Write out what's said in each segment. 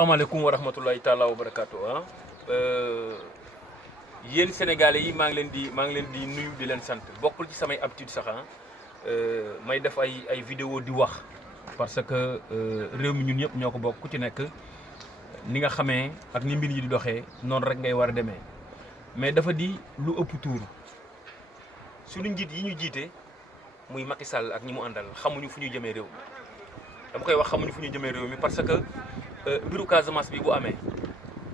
asalaamaaleykum wa rahmatulahi taala wa barakaatu yéen sénégalais yi maa ngi leen di nuyu di leen sant bokkul ci samay habitude sax may def ay vidéo di wax parce que réew mi ñun ñëpp ñoo ko bokk ku ci nekk ni nga xamee ak ni mbir yi di doxee noonu rek ngay war a demee mais dafa di lu ëpp tuur suñu njiit yi ñu jiite muy Macky Sall ak ñi mu àndal xamuñu fu ñu jëmee réew mi dama koy wax xamuñu fu ñu jëmee réew mi parce que mbiru Casamance bi bu amee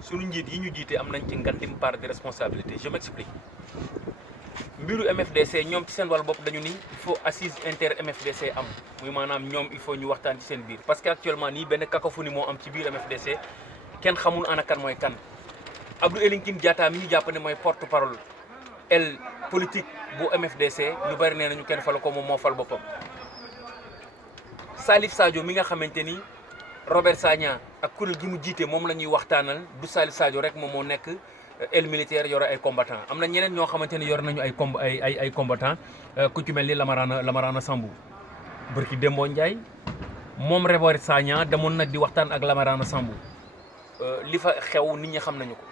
suñu njiit yi ñu jiite am nañ ci ngandim part de responsabilité je m'explique mbiru MFDC ñoom ci seen wàll bopp dañu ni il faut assise inter MFDC am muy maanaam ñoom il faut ñu waxtaan ci seen biir parce que actuellement nii benn cacophonie moo am ci biir MFDC kenn xamul ana kan mooy kan Abdou Elinkine Diatta mi ñu jàpp ne mooy porte parole el politique bu MFDC ñu bari nee nañu kenn fal ko moom moo fal boppam Salif Sadio mi nga xamante ni Robert Sagna ak kuréel gi mu jiite moom la ñuy waxtaanal du Salif Sadio rek moom moo nekk el militaire yore ay combattant am na ñeneen ñoo xamante ni yor nañu ay combattant ku ci mel ni Lamarana Sambou bërki Dembo Ndiaye moom Robert Sagna demoon na di waxtaan ak Lamarana Sambou li fa xew nit ñi xam nañu ko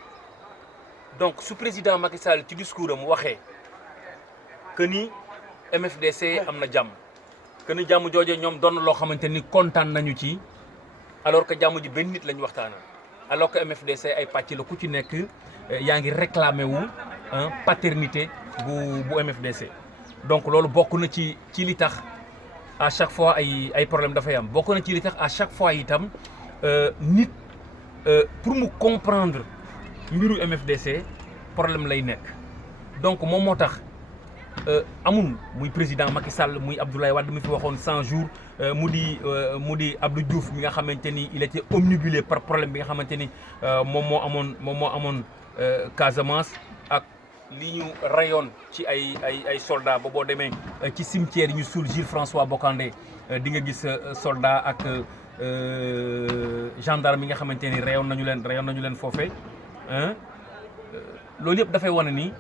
donc su président Macky Sall ci discours am waxee que ni MFDC am na jàmm que ni jàmm jooje ñoom doon loo xamante ni kontaan nañu ci alors que jàmm ji benn nit lañu waxtaanal alors que MFDC ay pàcc la ku ci nekk yaa ngi réclamé wu paternité bu MFDC. donc loolu bokk na ci li tax à chaque fois ay problème dafay am bokk na ci li tax à chaque fois itam nit pour mu comprendre mbiru MFDC problème lay nekk donc moom moo tax amul muy président Macky Sall muy Abdoulaye Wade mi fi waxoon 100 jours mu di Abdou Diouf mi nga xamante ni il était omnibulé par problème bi nga xamante ni moom moo amoon Casamance ak li ñu rayoon ci ay soldats ba boo demee ci cimetière yi ñu suul Jules François Bocandé di nga gis soldat ak gendarme yi nga xamante ni rayoon nañu leen foofee loolu yëpp dafay wane ni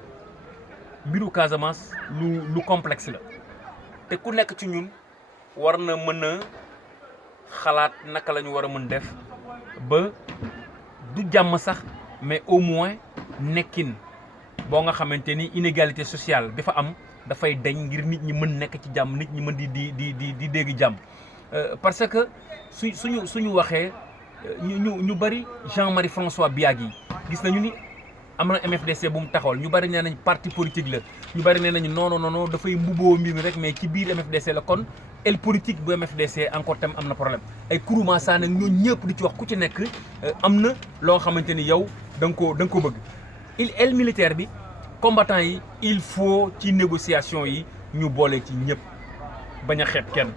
mbiru Casamance lu complexe la te ku nekk ci ñun war na mën a xalaat naka la ñu war a mën def ba du jàmm sax mais au moins nekkin boo nga xamante ni inégalité sociale bi fa am dafay deñ ngir nit ñi mën nekk ci jàmm nit ñi mën di dégg jàmm parce que suñu waxee ñu bari Jean-Marie François Biagui gis nañu ni am na MFDC bu mu taxawal ñu bari nee nañ parti politique la ñu bari nee nañu non dafay mbubboo mbir mi rek mais ci biir MFDC la kon el politique bu MFDC encore tam am na problème ay Kourouma Sané ñoo ñëpp di ci wax ku ci nekk am na loo xamante ni yow da nga ko bëgg el militaire bi combattant yi il faut ci négociation yi ñu boole ci ñëpp bañ a xeeb kenn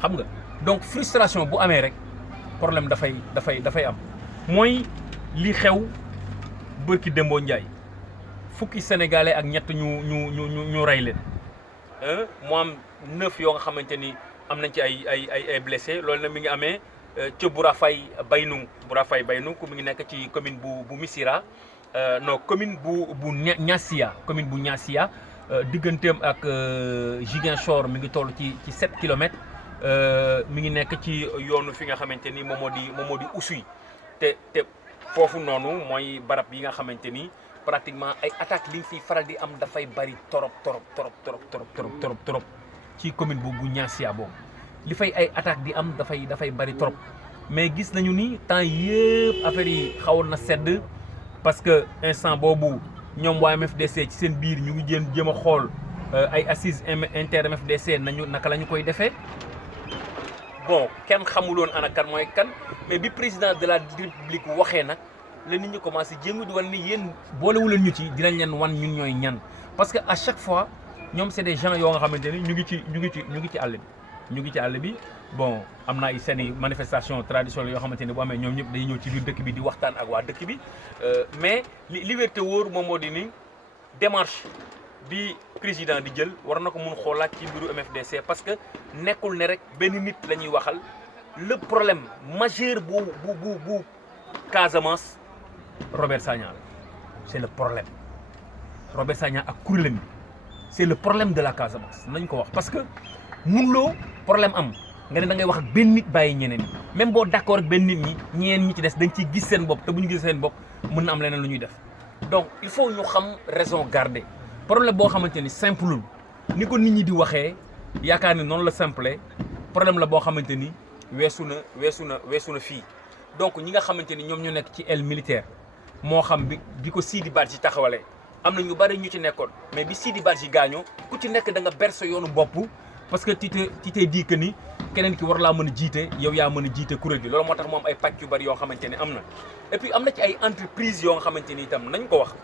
xam nga donc frustration bu amee rek problème dafay am mooy li xew bërki Dembo Ndiaye fukki sénégalais ak ñett ñu rey leen mu am 9 yoo nga xamante ni am nañ ci ay blessé loolu nag mi ngi amee ca Bourafay Baynou ku mi ngi nekk ci commune bu Missirah non commune bu Niassia commune bu Niassia digganteem ak Ziguinchor mi ngi toll ci 7 kilomètres mi ngi nekk ci yoonu fi nga xamante ni moom moo di Oussouye te foofu noonu mooy barab yi nga xamante ni pratiquement ay attaques liñ fiy faral di am dafay bari torop ci commune bu Niassia boobu li fay ay attaques di am dafay bari trop mais gis nañu ni temps yëpp affaire yi xawoon na sedd parce que instant boobu ñoom waa MFDC ci seen biir ñu ngi jéem a xool ay assises inter MFDC naka la ñu koy defee bon kenn xamuloon ana kan mooy kan mais bi président de la République waxee nag la nit ñi commencé jéem di wan ni yéen boolewuleen ñu ci dinañ leen wan ñun ñooy ñan parce que à chaque fois ñoom c'est des gens yoo nga xamante ni ñu ngi ci àll bi bon am na ay seeni manifestation traditionnelle yoo xamante ni bu amee ñoom ñëpp dañuy ñëw ci biir dëkk bi di waxtaan ak waa dëkk bi mais li wér te wóor moom moo di ni démarche bi président di jël war na ko mun xoolaat ci mbiru MFDC parce que nekkul ne rek benn nit la ñuy waxal le problème majeur bu Casamance Robert Sagna la c'est le problème Robert Sagna ak kuréelam bi c'est le problème de la Casamance nañ ko wax parce que munloo problème am nga ne da ngay wax ak benn nit bàyyi ñeneen ñi même boo d'accord ak benn nit ñi ñeneen ñi ci des dañ ciy gis seen bopp te bu ñu gis seen bopp mën na am leneen lu ñuy def donc il faut ñu xam raison garder problème boo xamante ni simple ni ko nit ñi di waxee yaakaar ni noonu la simple problème la boo xamante ni weesu na fii donc ñi nga xamante ni ñoom ñu nekk ci aile militaire moo xam bi ko Sidi Badji taxawalee am na ñu bari ñu ci nekkoon mais bi Sidi Badji gaañoo ku ci nekk da nga ber sa yoonu bopp parce que tu t'es dit que ni keneen ki war laa mën a jiite yow yaa mën a jiite kuréel gi loolu moo tax moom ay pàcc yu bari yoo xamante ne am na et puis am na ci ay entreprise yoo nga xamante ni itam nañ ko wax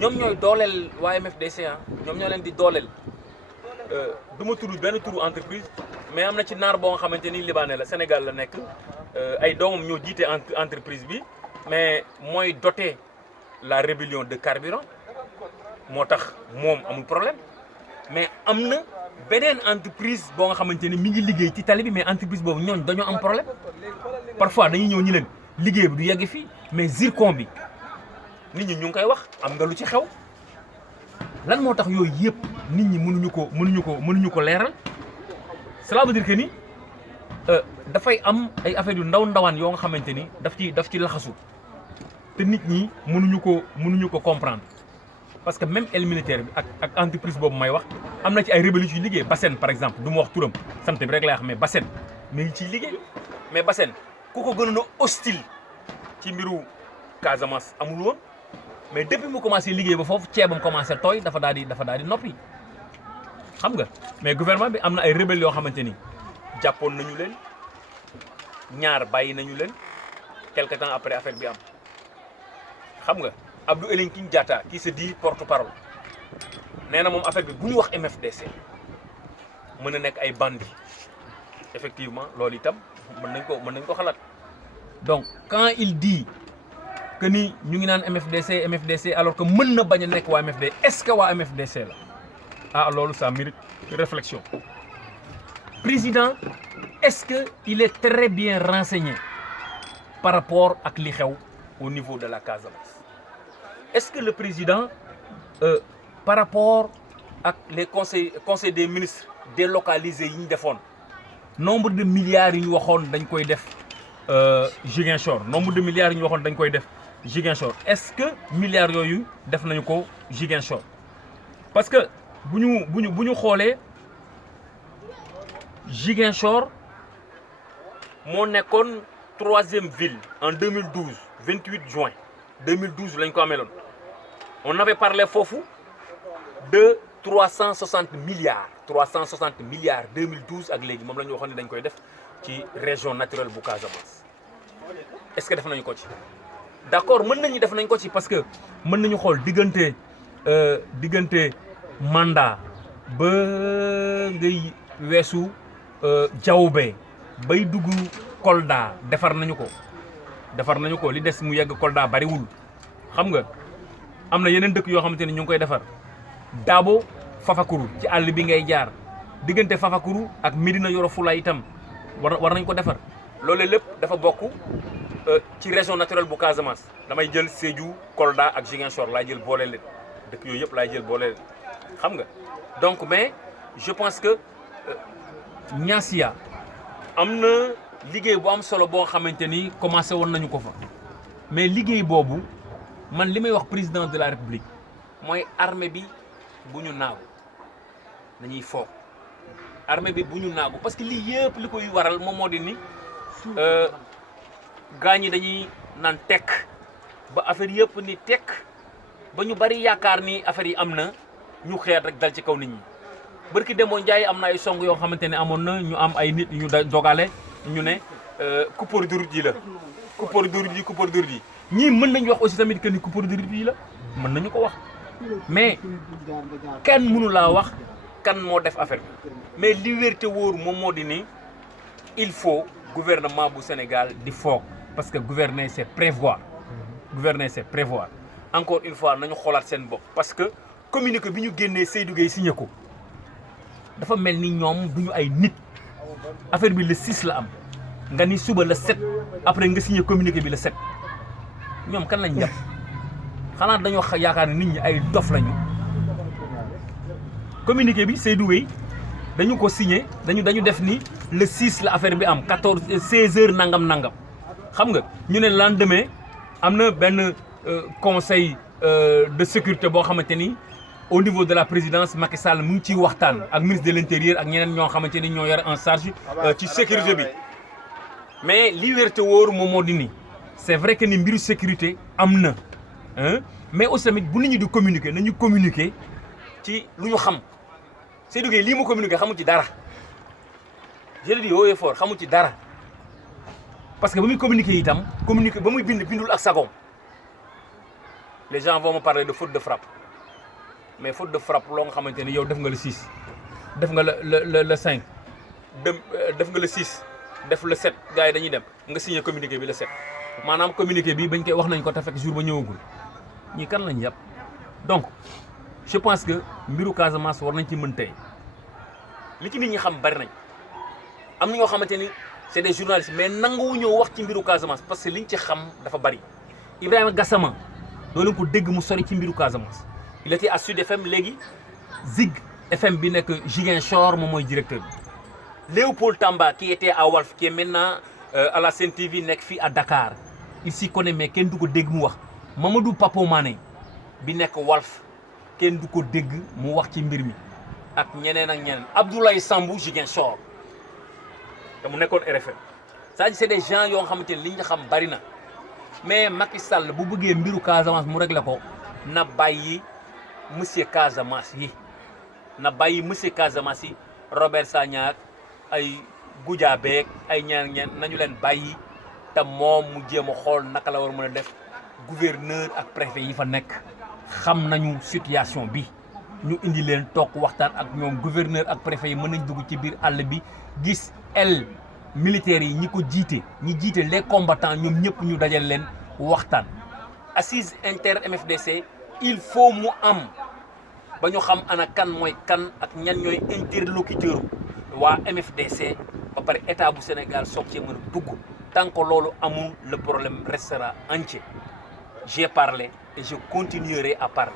ñoom ñooy dooleel waa MFDC ñoom ñoo leen di dooleel du ma tudd benn turu entreprise mais am na ci naar boo nga xamante ni libanais la Sénégal la nekk ay doomam ñoo jiite entreprise bi mais mooy doté la rébellion de carburant moo tax moom amul problème mais am na beneen entreprise boo nga xamante ni mi ngi liggéey ci tali bi mais entreprise boobu ñooñ dañoo am problème parfois dañuy ñëw ñi leen liggéey bi du yegg fii mais zircon bi nit ñi ñu ngi koy wax am nga lu ci xew lan moo tax yooyu yëpp nit ñi mënuñu ko leeral cela veut dire que ni dafay am ay affaires yu ndawaan yoo nga xamante ni daf ci laxasu te nit ñi mënuñu ko comprendre parce que même aile militaire bi ak entreprise boobu may wax am na ci ay rébellions yu liggéey Bassène par exemple du ma wax turam sant bi rek lay wax mais Bassène mi ngi ciy liggéey mais Bassène ku ko gënoon a hostile ci mbiru Casamance amul woon mais depuis mu commencé liggéey ba foofu ceebam commencé tooy dafa daal di noppi xam nga mais gouvernement bi am na ay rebelles yoo xamante ni jàppoon nañu leen ñaar bàyyi nañu leen quelque temps après affaire bi am xam nga Abdou Elinkine Diatta qui se dit porte-parole nee na moom affaire bi bu ñu wax MFDC mën na nekk ay bandits effectivement loolu itam mën nañ ko xalaat donc quand il dit que ni ñu ngi naan MFDC alors que mën na bañ a nekk waa MFD est-ce que waa MFDC la ah loolu ça mérite réflexion président est-ce que il est très bien renseigné par rapport ak li xew au niveau de la Casamance est-ce que le président par rapport ak les conseils des ministres délocalisés yi ñu defoon nombre de milliards yi ñu waxoon dañ koy def Ziguinchor nombre de milliards yi ñu waxoon dañ koy def Ziguinchor est-ce que milliards yooyu def nañu ko Ziguinchor parce que bu ñu xoolee Ziguinchor moo nekkoon 3e ville en 2012 28 juin 2012 lañ ko ameeloon on avait parlé foofu de 360 milliards 2012 ak léegi moom la ñu waxoon ne dañ koy def ci région naturelle bu Casamance est-ce que def nañu ko ci d'accord mën nañu def nañ ko ci parce que mën nañu xool diggante mandat ba ngay weesu Diaoubé bay dugg Kolda defar nañu ko li des mu yegg Kolda bariwul xam nga am na yeneen dëkk yoo xamante ne ñu ngi koy defar Dabo Fafakuru ci àll bi ngay jaar diggante Fafakuru ak Médina Yoro Fula itam war nañ ko defar loolu lépp dafa bokk ci région naturelle bu Casamance damay jël Sédhiou Kolda ak Ziguinchor laay jël boole leen dëkk yooyu yëpp laay jël boole leen xam nga donc mais je pense que Niassia am na liggéey bu am solo boo xamante ni commencé woon nañu ko fa mais liggéey boobu man li may wax président de la République mooy armée bi bu ñu naagu nañuy foog armée bi bu ñu naagu parce que lii yëpp li koy waral moom moo di ni gaañ yi dañuy naan tekk ba affaire yëpp ni tekk ba ñu bari yaakaar ni affaire yi am na ñu xeet rek dal ci kaw nit ñi barki demoo Njaay am na ay song yoo xamante ne amoon na ñu am ay nit ñu dogale ñu ne coupeur de route yi la coupeur de route yi ñii mën nañu wax aussi tamit que ni coupeur de route yi la mën nañu ko wax mais kenn mënu laa wax kan moo def affaire bi mais li wér te wóor moom moo di ni il faut gouvernement bu Sénégal di foog parce que gouverner c'est prévoir encore une fois nañu xoolaat seen bopp parce que communiqué bi ñu génnee Seydou Gueye signé ko dafa mel ni ñoom duñu ay nit affaire bi le 6 la am nga ni suba le 7 après nga signé communiqué bi le 7 ñoom kan lañ jàpp xanaa dañoo yaakaar ne nit ñi ay dof lañu communiqué bi Seydou Gueye dañu ko signé dañu def ni le 6 la affaire bi am 16 heures nangam xam nga ñu ne lendemain am na benn conseil de sécurité boo xamante ni au niveau de la présidence Macky Sall mu ngi ciy waxtaan ak ministre de l'intérieur ak ñeneen ñoo xamante ni ñoo yore en charge ci sécurité bi mais li wér te wóor moom moo di ni c'est vrai que ni mbiru sécurité am na mais aussi tamit bu nit ñi di communiquer nañu communiquer ci lu ñu xam Seydou Gueye lii mu communiquer xamul ci dara je le dis haut et fort xamul ci dara parce que ba muy communiquer itam communiquer ba muy bindul ak sagom les gens vont me parler de faute de frappe mais faute de frappe loo nga xamante ni yow def nga le 6 def nga le 5 def nga le 6 def le 7 gars yi dañuy dem nga signé communiqué bi le 7 maanaam communiqué bi bañ koy wax nañ ko te fekk jour ba ñëwagul ñii kan lañ yàpp donc je pense que mbiru Casamance war nañ ci mën tey li ci nit ñi xam bari nañ am na ñoo xamante ni c'est des journalistes mais nanguwu ñoo wax ci mbiru Casamance parce que liñ ci xam dafa bari Ibrahima Gassama doo leen ko dégg mu sori ci mbiru Casamance il était à Sud FM léegi Zig FM bi nekk Ziguinchor moom mooy directeur bi Léopold Tamba qui était à Walf qui est maintenant à la Sen TV nekk fii à Dakar il s'y connaît mais kenn du ko dégg mu wax Mamadou Papo Mané bi nekk Walf kenn du ko dégg mu wax ci mbir mi ak ñeneen Abdoulaye Sambou Ziguinchor te mu nekkoon RFM c'est-à-dire c'est des gens yoo xamante ne li ñu xam bari na mais Macky Sall bu bëggee mbiru Casamance mu réglé ko na bàyyi monsieur Casamance yi Robert Sagna ay Goudiaby ay ñaan nañu leen bàyyi te moom mu jéem a xool naka la war mën a def gouverneur ak préfet yi fa nekk xam nañu situation bi ñu indi leen toog waxtaan ak ñoom gouverneur ak préfet yi mën nañ dugg ci biir àll bi gis militaires yi ñi jiite les combattants ñoom ñëpp ñu dajal leen waxtaan assise inter MFDC il faut mu am ba ñu xam ana kan mooy kan ak ñan ñooy interlocuteur waa MFDC ba pare état bu Sénégal soog cee mën a dugg tant que loolu amul le problème restera entier j'ai parlé et je continuerai à parler